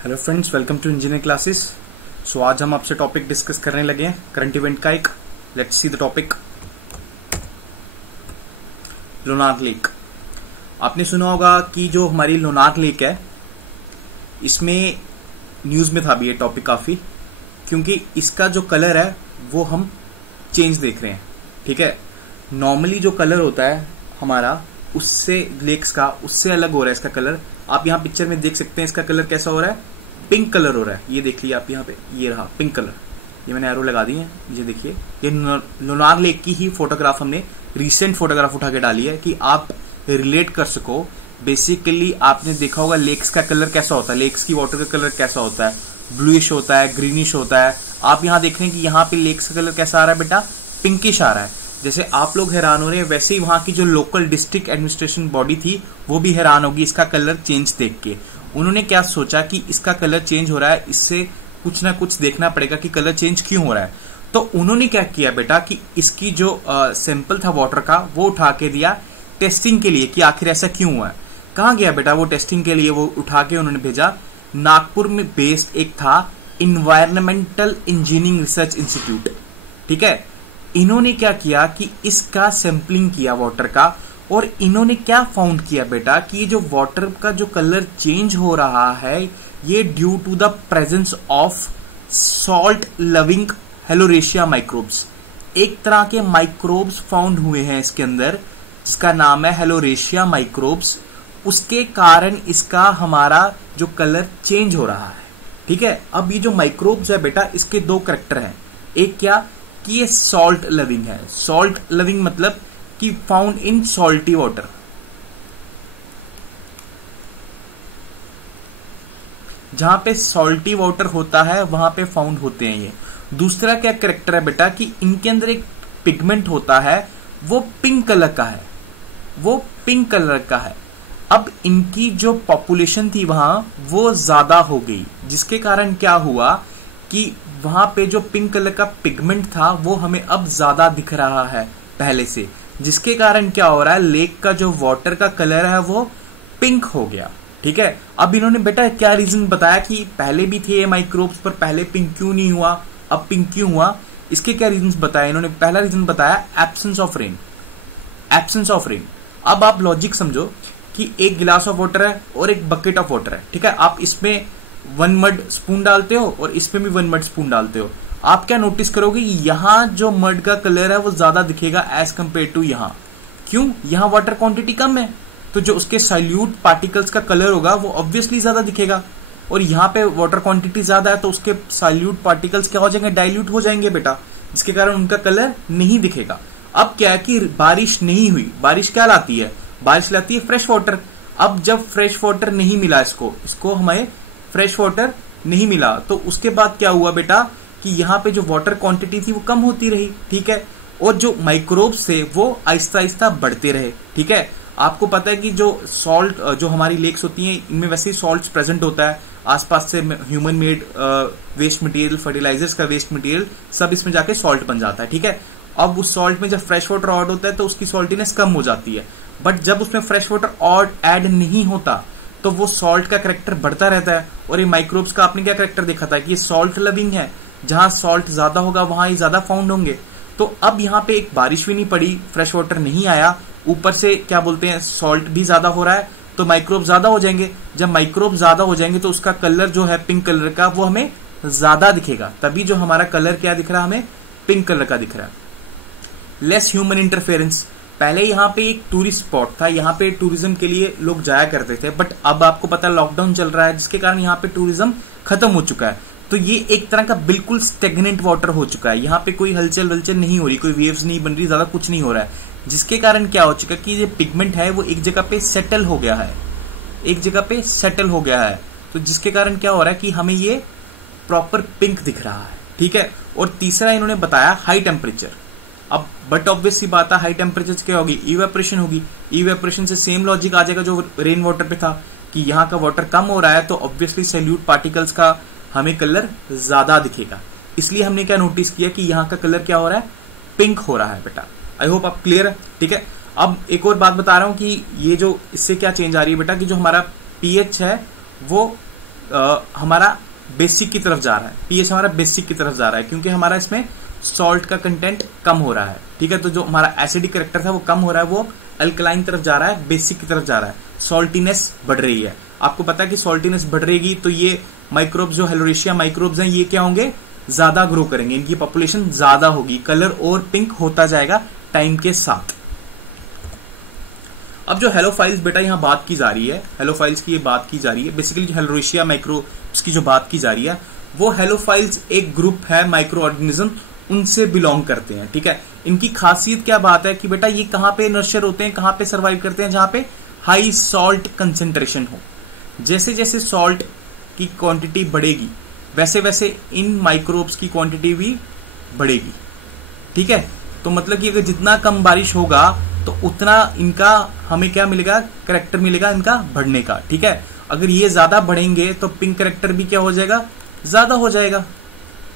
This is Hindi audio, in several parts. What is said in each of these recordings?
Hello friends, welcome to engineering classes. सो आज हम आपसे टॉपिक डिस्कस करने लगे हैं करंट इवेंट का एक। Let's see the topic. Lonar lake. आपने सुना होगा कि जो हमारी लोनार लेक है, इसमें न्यूज में था भी ये टॉपिक काफी, क्योंकि इसका जो कलर है वो हम चेंज देख रहे हैं। ठीक है, नॉर्मली जो कलर होता है हमारा उससे लेक्स का उससे अलग हो रहा है इसका कलर। आप यहाँ पिक्चर में देख सकते हैं इसका कलर कैसा हो रहा है, पिंक कलर हो रहा है। ये देख लिया आप यहाँ पे, ये रहा पिंक कलर। ये मैंने एरो लगा दी है, ये देखिए। ये लोनार लेक की ही फोटोग्राफ हमने रिसेंट फोटोग्राफ उठा के डाली है कि आप रिलेट कर सको। बेसिकली आपने देखा होगा लेक्स का कलर कैसा होता है, लेक्स की वाटर का कलर कैसा होता है, ब्लूइश होता है, ग्रीनिश होता है। आप यहाँ देख रहे हैं कि यहाँ पे लेक्स का कलर कैसा आ रहा है बेटा, पिंकिश आ रहा है। जैसे आप लोग हैरान हो रहे हैं, वैसे ही वहां की जो लोकल डिस्ट्रिक्ट एडमिनिस्ट्रेशन बॉडी थी वो भी हैरान होगी इसका कलर चेंज देख के। उन्होंने क्या सोचा कि इसका कलर चेंज हो रहा है, इससे कुछ ना कुछ देखना पड़ेगा कि कलर चेंज क्यों हो रहा है। तो उन्होंने क्या किया बेटा कि इसकी जो सैंपल था वाटर का वो उठा के दिया टेस्टिंग के लिए कि आखिर ऐसा क्यों हुआ है। कहाँ गया बेटा वो टेस्टिंग के लिए, वो उठा के उन्होंने भेजा नागपुर में बेस्ड एक था इन्वायरमेंटल इंजीनियरिंग रिसर्च इंस्टीट्यूट। ठीक है, इन्होंने क्या किया कि इसका सैंपलिंग किया वाटर का, और इन्होंने क्या फाउंड किया बेटा कि ये जो वाटर का जो कलर चेंज हो रहा है ये due to the presence of salt loving haloresia microbes. एक तरह के माइक्रोब्स फाउंड हुए हैं इसके अंदर जिसका नाम है हेलोरेशिया माइक्रोब्स। उसके कारण इसका हमारा जो कलर चेंज हो रहा है। ठीक है, अब ये जो माइक्रोब्स है बेटा इसके दो कैरेक्टर हैं। एक क्या कि ये सॉल्ट लविंग है। सॉल्ट लविंग मतलब कि फाउंड इन सॉल्टी वाटर। जहां पे सॉल्टी वाटर होता है वहां पे फाउंड होते हैं ये। दूसरा क्या कैरेक्टर है बेटा कि इनके अंदर एक पिगमेंट होता है, वो पिंक कलर का है, वो पिंक कलर का है। अब इनकी जो पॉपुलेशन थी वहां वो ज्यादा हो गई, जिसके कारण क्या हुआ कि वहां पे जो पिंक कलर का पिगमेंट था वो हमें अब ज्यादा दिख रहा है पहले से, जिसके कारण क्या हो रहा है लेक का जो वाटर का कलर है वो पिंक हो गया। ठीक है, अब इन्होंने बेटा क्या रीजन बताया कि पहले भी थे ये माइक्रोब्स पर पहले पिंक क्यों नहीं हुआ, अब पिंक क्यों हुआ। इसके क्या रीजन बताया इन्होंने। पहला रीजन बताया absence of rain. Absence of rain. अब आप लॉजिक समझो कि एक गिलास ऑफ वाटर है और एक बकेट ऑफ वाटर है। ठीक है, आप इसमें 1 मड स्पून डालते हो और इसमें भी 1 मड स्पून डालते हो। आप क्या नोटिस करोगे, यहां जो मड का कलर है वो ज्यादा दिखेगा एज कंपेयर टू यहां। क्यों? यहां वाटर क्वांटिटी कम है तो जो उसके साइल्यूट पार्टिकल्स का कलर होगा वो ऑब्वियसली ज्यादा दिखेगा, और यहां पे वाटर क्वांटिटी ज्यादा है तो उसके साइल्यूट पार्टिकल्स क्या हो जाएंगे, डाइल्यूट हो जाएंगे बेटा, जिसके कारण उनका कलर नहीं दिखेगा। अब क्या है कि बारिश नहीं हुई। बारिश क्या लाती है, बारिश लाती है फ्रेश वाटर। अब जब फ्रेश वाटर नहीं मिला इसको हमें फ्रेश वाटर नहीं मिला तो उसके बाद क्या हुआ बेटा कि यहाँ पे जो वाटर क्वांटिटी थी वो कम होती रही। ठीक है, और जो माइक्रोब्स थे वो आहिस्ता आहिस्ता बढ़ते रहे। ठीक है, आपको पता है कि जो सॉल्ट जो हमारी लेक्स होती हैं इनमें वैसे ही सॉल्ट प्रेजेंट होता है, आसपास से human made waste material, fertilisers का वेस्ट मटेरियल सब इसमें जाके सॉल्ट बन जाता है। ठीक है, अब उस सॉल्ट में जब फ्रेश वाटर ऐड होता है तो उसकी सॉल्टीनेस कम हो जाती है, बट जब उसमें फ्रेश वाटर और ऐड नहीं होता तो वो सॉल्ट का कैरेक्टर बढ़ता रहता है। और ये माइक्रोब्स का आपने क्या कैरेक्टर देखा था कि ये सॉल्ट लविंग है, जहां सॉल्ट ज्यादा होगा वहां ये ज्यादा फाउंड होंगे। तो अब यहाँ पे एक बारिश भी नहीं पड़ी, फ्रेश वाटर नहीं आया, ऊपर से क्या बोलते हैं सॉल्ट भी ज्यादा हो रहा है, तो माइक्रोब ज्यादा हो जाएंगे। जब माइक्रोब ज्यादा हो जाएंगे तो उसका कलर जो है पिंक कलर का वो हमें ज्यादा दिखेगा, तभी जो हमारा कलर क्या दिख रहा है, हमें पिंक कलर का दिख रहा है। Less human interference. पहले यहाँ पे एक टूरिस्ट स्पॉट था, यहाँ पे टूरिज्म के लिए लोग जाया करते थे, बट अब आपको पता है लॉकडाउन चल रहा है जिसके कारण यहाँ पे टूरिज्म खत्म हो चुका है। तो ये एक तरह का बिल्कुल स्टेगनेंट वाटर हो चुका है, यहाँ पे कोई हलचल वलचल नहीं हो रही, कोई वेव्स नहीं बन रही, ज्यादा कुछ नहीं हो रहा है, जिसके कारण क्या हो चुका है कि ये पिगमेंट है वो एक जगह पे सेटल हो गया है, एक जगह पे सेटल हो गया है। तो जिसके कारण क्या हो रहा है कि हमें ये प्रॉपर पिंक दिख रहा है। ठीक है, और तीसरा इन्होंने बताया हाई टेम्परेचर। अब बट ऑब्वियस सी बात है हाई टेम्परेचर क्या होगी, इवेपोरेशन होगी। इवेपोरेशन से सेम लॉजिक आ जाएगा जो रेन वाटर पे था कि यहाँ का वाटर कम हो रहा है तो ऑब्वियसली सैल्यूट पार्टिकल्स का हमें कलर ज्यादा दिखेगा। इसलिए हमने क्या नोटिस किया कि यहाँ का कलर क्या हो रहा है, पिंक हो रहा है बेटा। आई होप आप क्लियर है। ठीक है, अब एक और बात बता रहा हूं कि ये जो इससे क्या चेंज आ रही है बेटा कि जो हमारा पीएच है वो हमारा बेसिक की तरफ जा रहा है, पीएच हमारा बेसिक की तरफ जा रहा है, क्योंकि हमारा इसमें सॉल्ट का कंटेंट कम हो रहा है। ठीक है, तो जो हमारा एसिडिक कैरेक्टर था वो कम हो रहा है, वो अल्कलाइन तरफ जा रहा है, बेसिक की तरफ जा रहा है, सॉल्टीनेस बढ़ रही है। आपको पता है कि सॉल्टीनेस बढ़ रहेगी तो ये माइक्रोब्स जो हेलोरेशिया माइक्रोब्स हैं ये क्या होंगे, ज्यादा ग्रो करेंगे, इनकी पॉपुलेशन ज्यादा होगी, कलर और पिंक होता जाएगा टाइम के साथ। अब जो हेलोफाइल्स बेटा यहाँ बात की जा रही है, हेलोफाइल्स की ये बात की जा रही है, बेसिकली जो हेलोरेशिया माइक्रोब्स की जो बात की जा रही है वो हेलोफाइल्स एक ग्रुप है माइक्रो ऑर्गेनिज्म, उनसे बिलोंग करते हैं। ठीक है, इनकी खासियत क्या बात है कि बेटा ये कहां पे नर्चर होते हैं, कहां पे सर्वाइव करते हैं, जहां पे हाई सॉल्ट कंसेंट्रेशन हो। जैसे जैसे सॉल्ट की क्वांटिटी बढ़ेगी वैसे वैसे इन माइक्रोब्स की क्वांटिटी भी बढ़ेगी। ठीक है, तो मतलब कि अगर जितना कम बारिश होगा तो उतना इनका हमें क्या मिलेगा, कैरेक्टर मिलेगा इनका बढ़ने का। ठीक है, अगर ये ज्यादा बढ़ेंगे तो पिंक कैरेक्टर भी क्या हो जाएगा, ज्यादा हो जाएगा।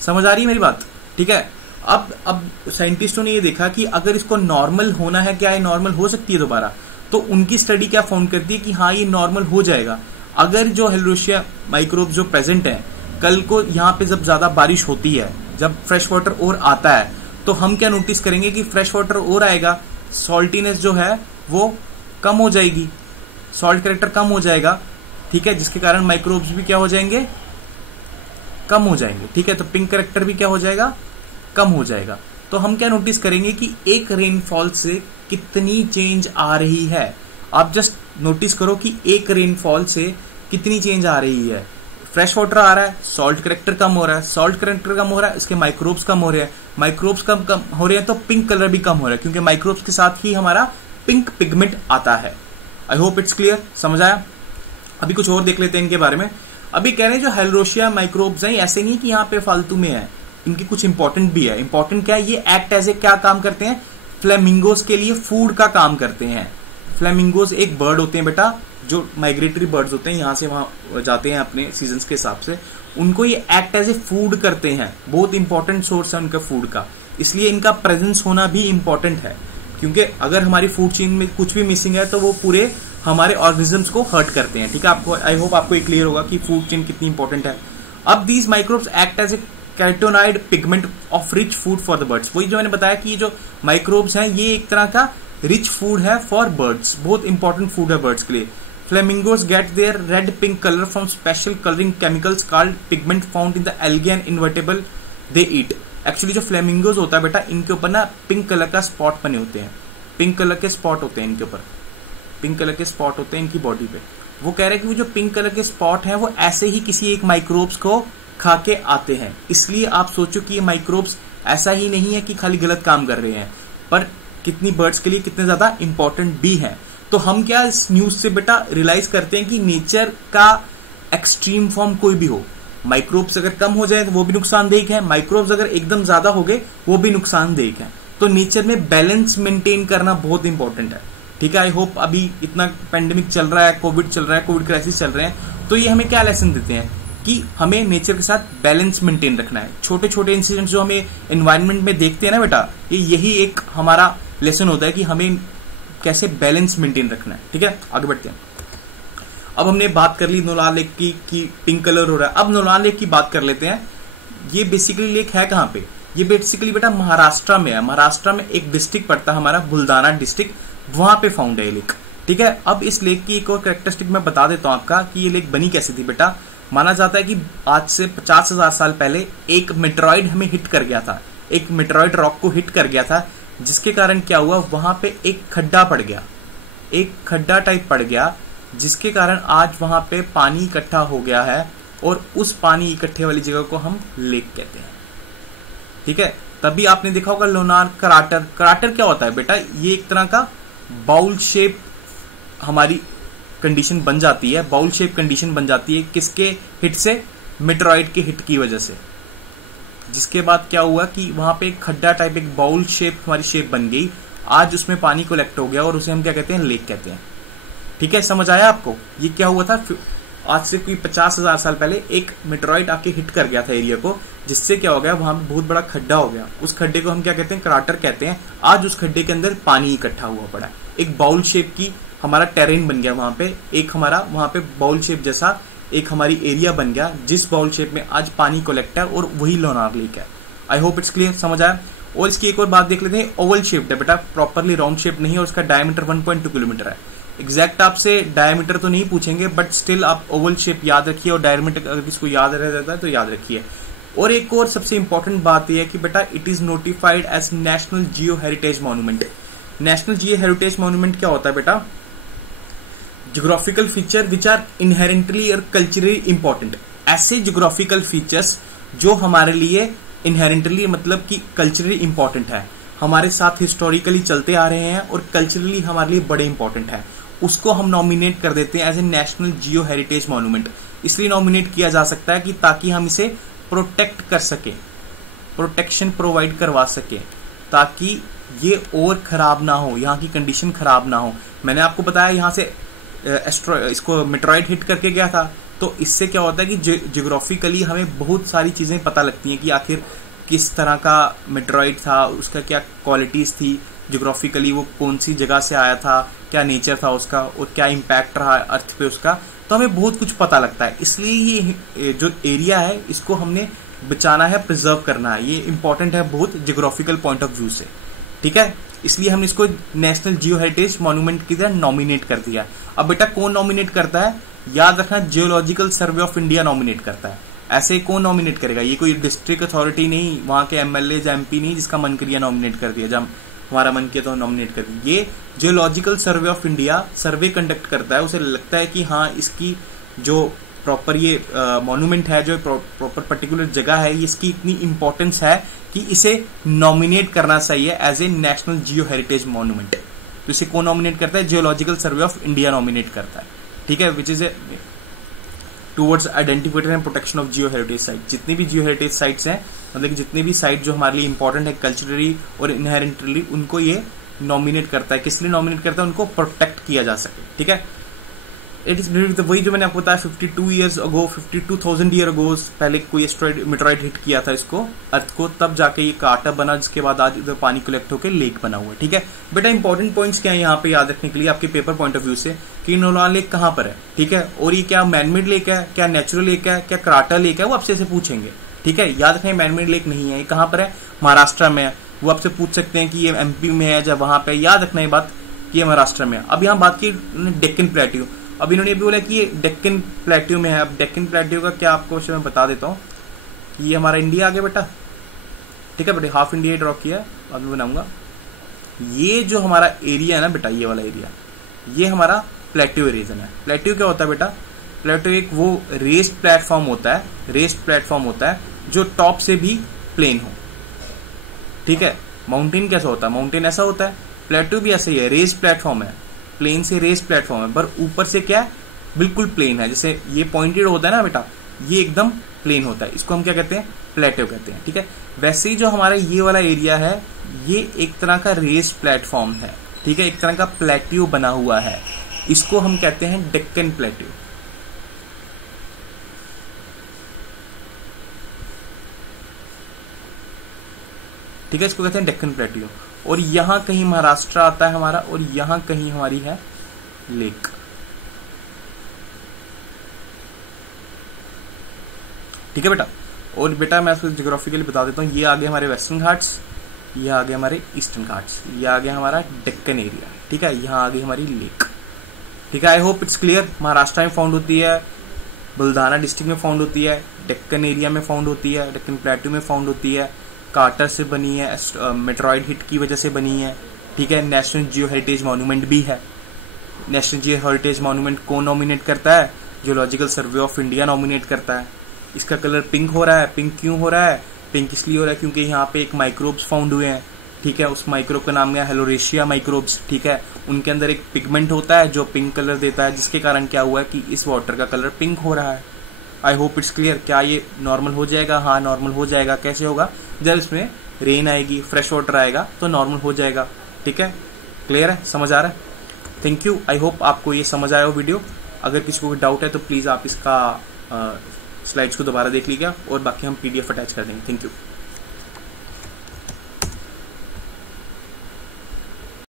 समझ आ रही है मेरी बात? ठीक है, अब साइंटिस्टों ने ये देखा कि अगर इसको नॉर्मल होना है, क्या ये नॉर्मल हो सकती है दोबारा, तो उनकी स्टडी क्या फाउंड करती है कि हाँ ये नॉर्मल हो जाएगा। अगर जो हेलोरेशिया माइक्रोब जो प्रेजेंट है, कल को यहाँ पे जब ज्यादा बारिश होती है, जब फ्रेश वाटर और आता है, तो हम क्या नोटिस करेंगे कि फ्रेश वाटर और आएगा, सॉल्टीनेस जो है वो कम हो जाएगी, सॉल्ट कैरेक्टर कम हो जाएगा। ठीक है, जिसके कारण माइक्रोब्स भी क्या हो जाएंगे, कम हो जाएंगे। ठीक है, तो पिंक कैरेक्टर भी क्या हो जाएगा, कम हो जाएगा। तो हम क्या नोटिस करेंगे कि एक रेनफॉल से कितनी चेंज आ रही है। आप जस्ट नोटिस करो कि एक रेनफॉल से कितनी चेंज आ रही है। फ्रेश वाटर आ रहा है, सॉल्ट कैरेक्टर कम हो रहा है, सॉल्ट कैरेक्टर कम हो रहा है, इसके माइक्रोब्स कम हो रहे हैं, माइक्रोब्स कम हो रहे हैं तो पिंक कलर भी कम हो रहा है, क्योंकि माइक्रोब्स के साथ ही हमारा पिंक पिगमेंट आता है। आई होप इट्स क्लियर, समझ आया? अभी कुछ और देख लेते हैं इनके बारे में। अभी कह रहे हैं जो हेलोरेशिया माइक्रोब्स हैं ऐसे नहीं कि यहाँ पे फालतू में है, इनकी कुछ इंपॉर्टेंट भी है। इंपॉर्टेंट क्या है, ये एक्ट एज ए क्या काम करते हैं, फ्लेमिंगोज के लिए फूड का काम करते हैं। फ्लेमिंगोज एक बर्ड होते हैं बेटा, जो माइग्रेटरी बर्ड्स होते हैं, यहां से वहां जाते हैं अपने सीजन्स के हिसाब से, उनको ये एक्ट एज ए फूड करते हैं। बहुत इंपॉर्टेंट सोर्स है उनका फूड का, इसलिए इनका प्रेजेंस होना भी इंपॉर्टेंट है, क्योंकि अगर हमारी फूड चेन में कुछ भी मिसिंग है तो वो पूरे हमारे ऑर्गेनिजम्स को हर्ट करते हैं। ठीक है, आपको आई होप आपको ये क्लियर होगा कि फूड चेन कितनी इंपॉर्टेंट है। अब these microbes act as a carotenoid pigment of rich food for the birds. वही जो मैंने बताया कि ये जो माइक्रोब्स हैं ये एक तरह का रिच फूड है फॉर बर्ड्स, बहुत इंपॉर्टेंट फूड है बर्ड्स के लिए। Flamingos get their red pink color from special coloring chemicals called pigment found in the algae and invertebrate they eat. Actually जो फ्लेमिंगोज होता है बेटा, इनके ऊपर ना पिंक कलर का स्पॉट बने होते हैं, पिंक कलर के स्पॉट होते हैं इनके ऊपर, पिंक कलर के स्पॉट होते हैं इनकी बॉडी पे। वो कह रहे हैं कि वो जो पिंक कलर के स्पॉट हैं वो ऐसे ही किसी एक माइक्रोब्स को खा के आते हैं। इसलिए आप सोचो कि ये माइक्रोब्स ऐसा ही नहीं है कि खाली गलत काम कर रहे हैं, पर कितनी बर्ड्स के लिए कितने ज्यादा इंपॉर्टेंट भी हैं। तो हम क्या इस न्यूज से बेटा रियलाइज करते हैं कि नेचर का एक्सट्रीम फॉर्म कोई भी हो, माइक्रोब्स अगर कम हो जाए तो वो भी नुकसानदेह है, माइक्रोब्स अगर एकदम ज्यादा हो गए वो भी नुकसानदेह है। तो नेचर में बैलेंस मेंटेन करना बहुत इंपॉर्टेंट है। ठीक है, आई होप अभी इतना पेंडेमिक चल रहा है, कोविड चल रहा है, कोविड क्राइसिस चल रहे हैं, तो ये हमें क्या लेसन देते हैं कि हमें नेचर के साथ बैलेंस मेंटेन रखना है। छोटे छोटे इंसिडेंट्स जो हमें एनवायरनमेंट में देखते हैं ना बेटा, यही एक हमारा लेसन होता है कि हमें कैसे बैलेंस मेंटेन रखना है। ठीक है, आगे बढ़ते हैं। अब हमने बात कर ली नोलार लेक की कि पिंक कलर हो रहा है। अब नोलार लेक की बात कर लेते हैं। ये बेसिकली लेक है कहाँ पे, ये बेसिकली बेटा महाराष्ट्र में है। महाराष्ट्र में एक डिस्ट्रिक्ट पड़ता है हमारा बुलदाना डिस्ट्रिक्ट, वहां पे फाउंड है ये लेक। ठीक है, अब इस लेक की एक और कैरेक्टरिस्टिक मैं बता देता हूं आपका कि ये लेक बनी कैसे थी बेटा। माना जाता है कि आज से 50,000 साल पहले एक मेटेरॉइड हमें हिट कर गया था, एक मेटेरॉइड रॉक को हिट कर गया था, जिसके कारण क्या हुआ, वहां पे एक खड्डा पड़ गया, एक खड्डा टाइप पड़ गया, जिसके कारण आज वहां पे पानी इकट्ठा हो गया है और उस पानी इकट्ठे वाली जगह को हम लेक कहते हैं। ठीक है, तभी आपने देखा होगा लोनार कराटर। कराटर क्या होता है बेटा, ये एक तरह का बाउल शेप हमारी कंडीशन बन जाती है, बाउल शेप कंडीशन बन जाती है किसके हिट से, मेटेरॉइड के हिट की वजह से। जिसके बाद क्या हुआ कि वहां पे एक खड्डा टाइप एक बाउल शेप हमारी शेप बन गई, आज उसमें पानी कलेक्ट हो गया और उसे हम क्या कहते हैं, लेक कहते हैं। ठीक है, समझ आया आपको? ये क्या हुआ था, आज से कोई 50,000 साल पहले एक मेटेरॉइड आके हिट कर गया था एरिया को, जिससे क्या हो गया, वहां पे बहुत बड़ा खड्डा हो गया। उस खड्डे को हम क्या कहते हैं, क्राटर कहते हैं। आज उस खड्डे के अंदर पानी इकट्ठा हुआ पड़ा है, एक बाउल शेप की हमारा टेरेन बन गया वहां पे, एक हमारा वहां पे बाउल शेप जैसा एक हमारी एरिया बन गया जिस बाउल शेप में आज पानी कलेक्ट है और वही लोनार लेक है। आई होप इट्स क्लियर, समझ आया। और इसकी एक और बात देख लेते हैं, ओवल शेप्ड है बेटा, प्रॉपरली राउंड शेप नहीं है और उसका डायमीटर 1.2 किलोमीटर है। एग्जैक्ट आपसे डायमीटर तो नहीं पूछेंगे बट स्टिल आप ओवल शेप याद रखिए और डायमीटर अगर किसको याद रह जाता है तो याद रखिए। और एक और सबसे इंपॉर्टेंट बात यह है कि बेटा it is notified as national geo heritage monument. National geo heritage monument क्या होता है बेटा? Geographical feature which are inherently और कल्चरली इंपॉर्टेंट। ऐसे ज्योग्राफिकल फीचर्स जो हमारे लिए इनहेरेंटली मतलब कि कल्चरली इंपॉर्टेंट है, हमारे साथ हिस्टोरिकली चलते आ रहे हैं और कल्चरली हमारे लिए बड़े इंपॉर्टेंट है, उसको हम नॉमिनेट कर देते हैं as a national geo heritage monument. इसलिए नॉमिनेट किया जा सकता है कि ताकि हम इसे प्रोटेक्ट कर सके, प्रोटेक्शन प्रोवाइड करवा सके, ताकि ये और खराब ना हो, यहाँ की कंडीशन खराब ना हो। मैंने आपको बताया यहाँ से इसको मेट्रॉइड हिट करके गया था, तो इससे क्या होता है कि जियोग्राफिकली हमें बहुत सारी चीजें पता लगती हैं कि आखिर किस तरह का मेट्रॉइड था, उसका क्या क्वालिटीज थी, जियोग्राफिकली वो कौन सी जगह से आया था, क्या नेचर था उसका और क्या इम्पैक्ट रहा अर्थ पे उसका, तो हमें बहुत कुछ पता लगता है। इसलिए ये जो एरिया है इसको हमने बचाना है, प्रिजर्व करना है, ये इंपॉर्टेंट है बहुत जियोग्राफिकल पॉइंट ऑफ व्यू से, ठीक है। इसलिए हमने इसको नेशनल जियो हेरिटेज मॉन्यूमेंट की तरह नॉमिनेट कर दिया। अब बेटा कौन नॉमिनेट करता है? याद रखना, geological survey of India nominate करता है। ऐसे कौन नॉमिनेट करेगा? ये कोई डिस्ट्रिक्ट अथॉरिटी नहीं, वहां के एमएलए या एमपी नहीं जिसका मन करिया नॉमिनेट कर दिया, जब हमारा मन किया तो नॉमिनेट कर दिया। ये geological survey of India survey conduct करता है, उसे लगता है कि हाँ इसकी जो प्रॉपर ये मॉन्यूमेंट है, जो प्रॉपर पर्टिकुलर जगह है, इसकी इतनी इंपॉर्टेंस है कि इसे नॉमिनेट करना चाहिए as a national geo heritage monument. तो इसे कौन नॉमिनेट करता है? Geological survey of India nominate करता है, ठीक है, which is a towards identification and protection of geo heritage site. जितनी भी जियो हेरिटेज साइट्स हैं, मतलब कि जितनी भी साइट जो हमारे लिए इंपॉर्टेंट है कल्चरली और इनहेरेंटली, उनको ये नॉमिनेट करता है। किस लिए नॉमिनेट करता है? उनको प्रोटेक्ट किया जा सके, ठीक है। इट इज वही जो मैंने आपको बताया 52 ईयर्स अगो, 52,000 ईयर अगो पहले कोई एस्ट्रॉइड मेट्रॉइड हिट किया था इसको अर्थ को, तब जाके ये काटा बना, जिसके बाद आज इधर पानी कलेक्ट होकर लेक बना हुआ है, ठीक है। बेटा इंपॉर्टेंट पॉइंट्स क्या है यहाँ पे याद रखने के लिए आपके पेपर पॉइंट ऑफ व्यू से कि लोनार लेक कहाँ पर है, ठीक है, और ये क्या मैनमेड लेक है, क्या नेचुरल लेक है, क्या क्राटर लेक है, वो आपसे पूछेंगे, ठीक है। याद रखें मैनमेड लेक नहीं है, ये कहाँ पर है? महाराष्ट्र में है। वो आपसे पूछ सकते हैं कि ये एमपी में है या वहां पे, याद रखना ये बात कि ये महाराष्ट्र में है। अब यहाँ बात की डेक्कन प्लेट्यू, अब इन्होंने भी बोला कि ये डेक्कन प्लेट्यू में है। अब डेक्कन प्लेट्यू का क्या आपको मैं बता देता हूँ, ये हमारा इंडिया आ गया बेटा, ठीक है बेटा, हाफ इंडिया ड्रॉ किया, अभी बनाऊंगा। ये जो हमारा एरिया है ना बेटा, ये वाला एरिया, ये हमारा प्लेट्यू रीजन है। प्लेट्यू क्या होता है बेटा? प्लेट्यू एक वो रेस्ड प्लेटफॉर्म होता है, रेस्ड प्लेटफॉर्म होता है जो टॉप से भी प्लेन हो, ठीक है। माउंटेन कैसा होता है? माउंटेन ऐसा होता है, प्लेट्यू भी ऐसे ही है, रेस्ड प्लेटफॉर्म है, प्लेन से रेस्ड प्लेटफॉर्म है, पर ऊपर से क्या है? बिल्कुल प्लेन है। जैसे ये पॉइंटेड होता है ना बेटा, ये एकदम प्लेन होता है, इसको हम क्या कहते हैं? प्लेट्यू कहते हैं, ठीक है। वैसे ही जो हमारा ये वाला एरिया है, ये एक तरह का रेस्ड प्लेटफॉर्म है, ठीक है, एक तरह का प्लेट्यू बना हुआ है, इसको हम कहते हैं डेक्कन प्लेट्यू, ठीक है, इसको कहते हैं डेक्कन प्लेट्यू। और यहां कहीं महाराष्ट्र आता है हमारा, और यहां कहीं हमारी है लेक, ठीक है बेटा। और बेटा मैं आपको ज्योग्राफिकली बता देता हूँ, ये आ गए हमारे वेस्टर्न घाट्स, ये आ गए हमारे ईस्टर्न घाट्स, ये आ गया हमारा डेक्कन एरिया, ठीक है, यहाँ आ गई हमारी लेक, ठीक है। I hope it's clear. Maharashtra में फाउंड होती है, बुल्धाना डिस्ट्रिक्ट में फाउंड होती है, डेक्कन एरिया में फाउंड होती है, डेक्कन प्लेट्यू में फाउंड होती है, कार्टर से बनी है, मेट्रॉइड हिट की वजह से बनी है, ठीक है। नेशनल जियो हेरिटेज मॉन्यूमेंट भी है। नेशनल जियो हेरिटेज मॉन्यूमेंट कौन नॉमिनेट करता है? Geological survey of India nominate करता है। इसका कलर पिंक हो रहा है, पिंक क्यों हो रहा है? पिंक इसलिए हो रहा है क्योंकि यहाँ पे एक माइक्रोब्स फाउंड हुए हैं, ठीक है, उस माइक्रोब का नाम है हेलोरेशिया माइक्रोब्स, ठीक है। उनके अंदर एक पिगमेंट होता है जो पिंक कलर देता है, जिसके कारण क्या हुआ है कि इस वाटर का कलर पिंक हो रहा है। I hope it's clear. क्या ये नॉर्मल हो जाएगा? हाँ नॉर्मल हो जाएगा। कैसे होगा? जब इसमें रेन आएगी, फ्रेश वाटर आएगा तो नॉर्मल हो जाएगा, ठीक है। क्लियर है? समझ आ रहा है? Thank you. आई होप आपको ये समझ आया हो वीडियो। अगर किसी को कोई डाउट है तो प्लीज आप इसका स्लाइड्स को दोबारा देख लीजिएगा और बाकी हम PDF अटैच कर देंगे। Thank you.